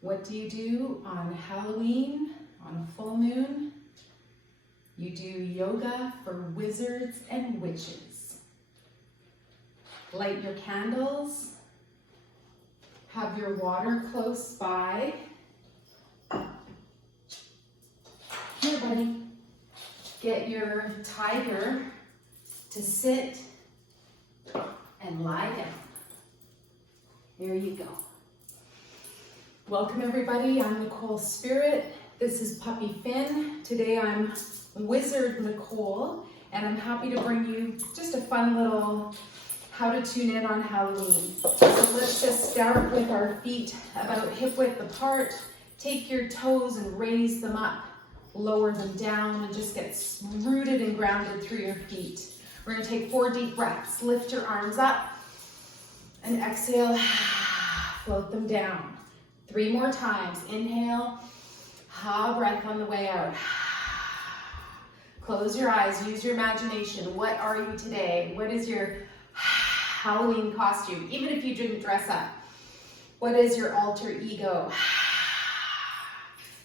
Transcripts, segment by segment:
What do you do on Halloween, on full moon? You do yoga for wizards and witches. Light your candles. Have your water close by. Here, buddy. Get your tiger to sit and lie down. There you go. Welcome everybody, I'm Nicole Spirit. This is Puppy Finn. Today I'm Wizard Nicole, and I'm happy to bring you just a fun little how to tune in on Halloween. So let's just start with our feet about hip width apart. Take your toes and raise them up, lower them down, and just get rooted and grounded through your feet. We're gonna take 4 deep breaths. Lift your arms up and exhale, float them down. 3 more times. Inhale, breath on the way out. Close your eyes, use your imagination. What are you today? What is your Halloween costume? Even if you didn't dress up. What is your alter ego?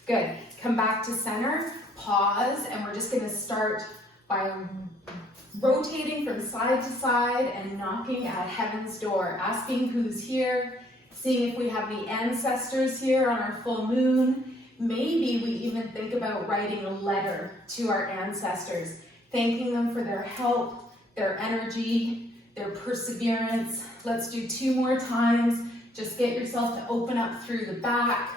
Good. Come back to center, pause, and we're just gonna start by rotating from side to side and knocking at heaven's door, asking who's here, seeing if we have the ancestors here on our full moon. Maybe we even think about writing a letter to our ancestors, thanking them for their help, their energy, their perseverance. Let's do 2 more times. Just get yourself to open up through the back.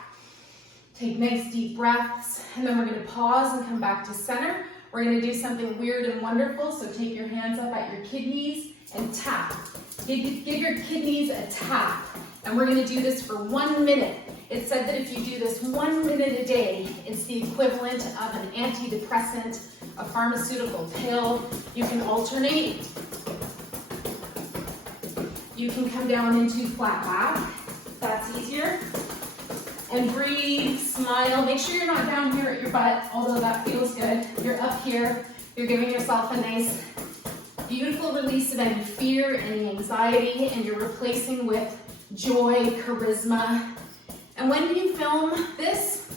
Take nice deep breaths, and then we're gonna pause and come back to center. We're gonna do something weird and wonderful, so take your hands up at your kidneys and tap. Give your kidneys a tap. And we're gonna do this for 1 minute. It said that if you do this 1 minute a day, it's the equivalent of an antidepressant, a pharmaceutical pill. You can alternate. You can come down into flat back. That's easier. And breathe, smile. Make sure you're not down here at your butt, although that feels good. You're up here. You're giving yourself a nice, beautiful release of any fear, any anxiety, and you're replacing with joy, charisma. And when do you film this?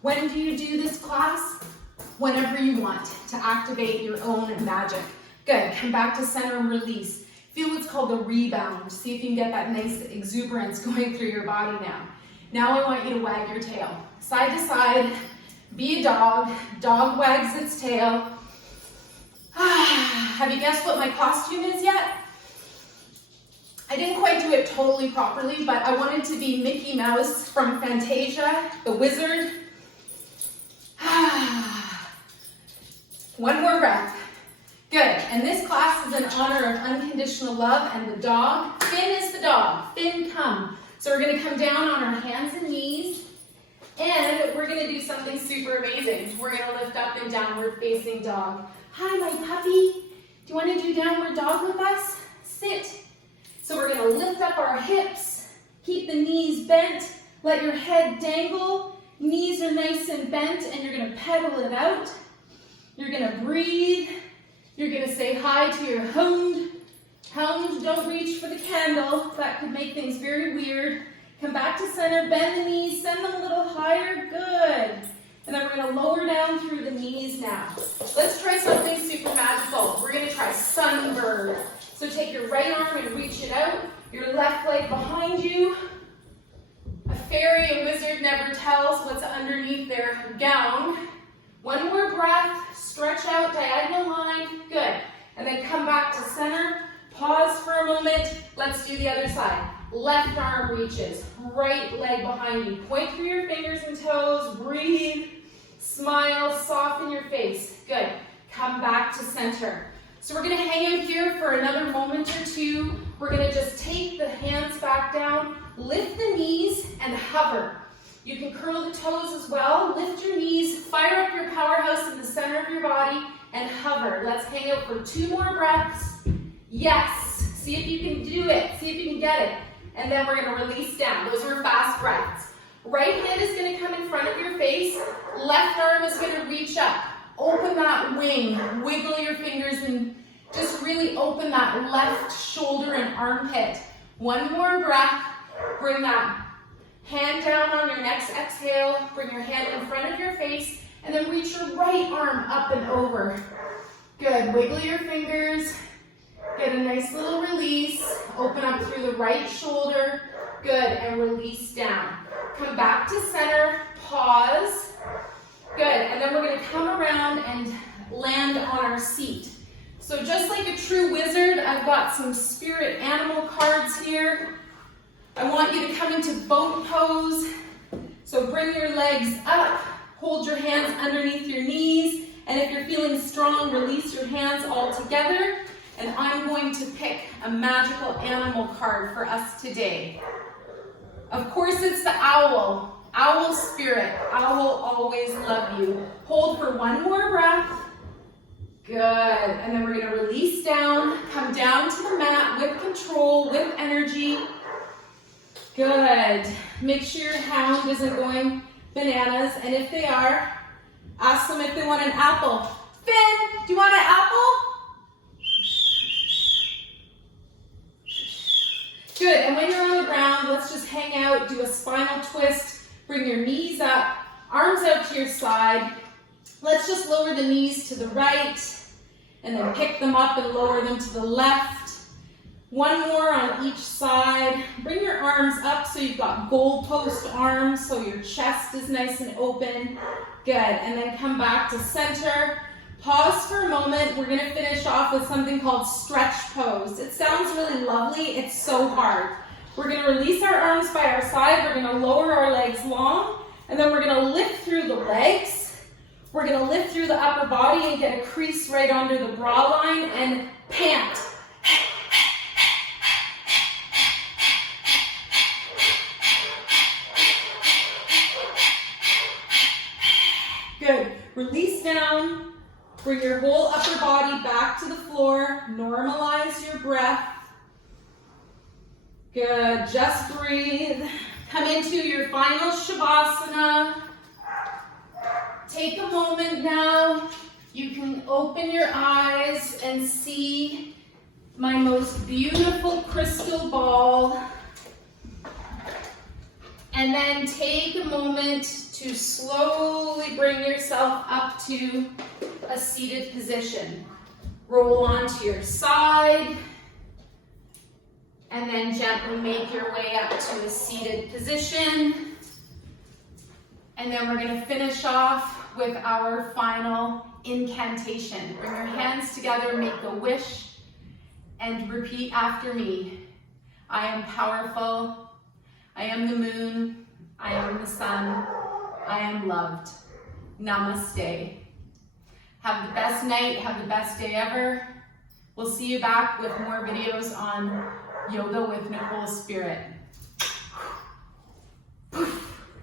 When do you do this class? Whenever you want to activate your own magic. Good, come back to center and release. Feel what's called the rebound. See if you can get that nice exuberance going through your body now. Now I want you to wag your tail. Side to side, be a dog. Dog wags its tail. Have you guessed what my costume is yet? I didn't quite do it totally properly, but I wanted to be Mickey Mouse from Fantasia, the wizard. 1 more breath. Good, and this class is in honor of unconditional love and the dog. Finn is the dog. Finn, come. So we're gonna come down on our hands and knees, and we're gonna do something super amazing. We're gonna lift up in downward facing dog. Hi, my puppy. Do you wanna do downward dog with us? Sit. So we're gonna lift up our hips, keep the knees bent, let your head dangle, knees are nice and bent, and you're gonna pedal it out. You're gonna breathe. You're gonna say hi to your hound. Hound, don't reach for the candle. That could make things very weird. Come back to center, bend the knees, send them a little higher, good. And then we're gonna lower down through the knees now. Let's try something super magical. We're gonna try sunbird. So take your right arm and reach it out, your left leg behind you. A fairy and wizard never tells what's underneath their gown. 1 more breath, stretch out, diagonal line, good. And then come back to center, pause for a moment. Let's do the other side. Left arm reaches, right leg behind you. Point through your fingers and toes, breathe, smile, soften your face, good. Come back to center. So we're gonna hang out here for another moment or 2. We're gonna just take the hands back down, lift the knees, and hover. You can curl the toes as well. Lift your knees, fire up your powerhouse in the center of your body, and hover. Let's hang out for 2 more breaths. Yes, see if you can do it. See if you can get it. And then we're gonna release down. Those were fast breaths. Right hand is gonna come in front of your face. Left arm is gonna reach up. Open that wing, wiggle your fingers and just really open that left shoulder and armpit. One more breath. Bring that hand down on your next exhale. Bring your hand in front of your face, and then reach your right arm up and over. Good. Wiggle your fingers. Get a nice little release. Open up through the right shoulder. Good. And release down. Come back to center. Pause. Good. And then we're going to come around and land on our seat. So just like a true wizard, I've got some spirit animal cards here. I want you to come into boat pose. So bring your legs up. Hold your hands underneath your knees. And if you're feeling strong, release your hands all together. And I'm going to pick a magical animal card for us today. Of course, it's the owl. Owl spirit. I will always love you. Hold for one more breath. Good. And then we're going to release down. Come down to the mat with control, with energy. Good. Make sure your hound isn't going bananas. And if they are, ask them if they want an apple. Finn, do you want an apple? Good. And when you're on the ground, let's just hang out, do a spinal twist. Bring your knees up, arms out to your side. Let's just lower the knees to the right and then pick them up and lower them to the left. One more on each side. Bring your arms up so you've got goalpost arms so your chest is nice and open. Good. And then come back to center. Pause for a moment. We're going to finish off with something called stretch pose. It sounds really lovely. It's so hard. We're going to release our arms by our side. We're going to lower our legs long. And then we're going to lift through the legs. We're going to lift through the upper body and get a crease right under the bra line and pant. Good. Release down. Bring your whole upper body back to the floor. Normalize your breath. Good. Just breathe. Come into your final Shavasana. Take a moment now. You can open your eyes and see my most beautiful crystal ball. And then take a moment to slowly bring yourself up to a seated position. Roll onto your side. And then gently make your way up to a seated position. And then we're going to finish off with our final incantation. Bring your hands together, make a wish, and repeat after me. I am powerful. I am the moon. I am the sun. I am loved. Namaste. Have the best night. Have the best day ever. We'll see you back with more videos on Yoga with Nicole Spirit.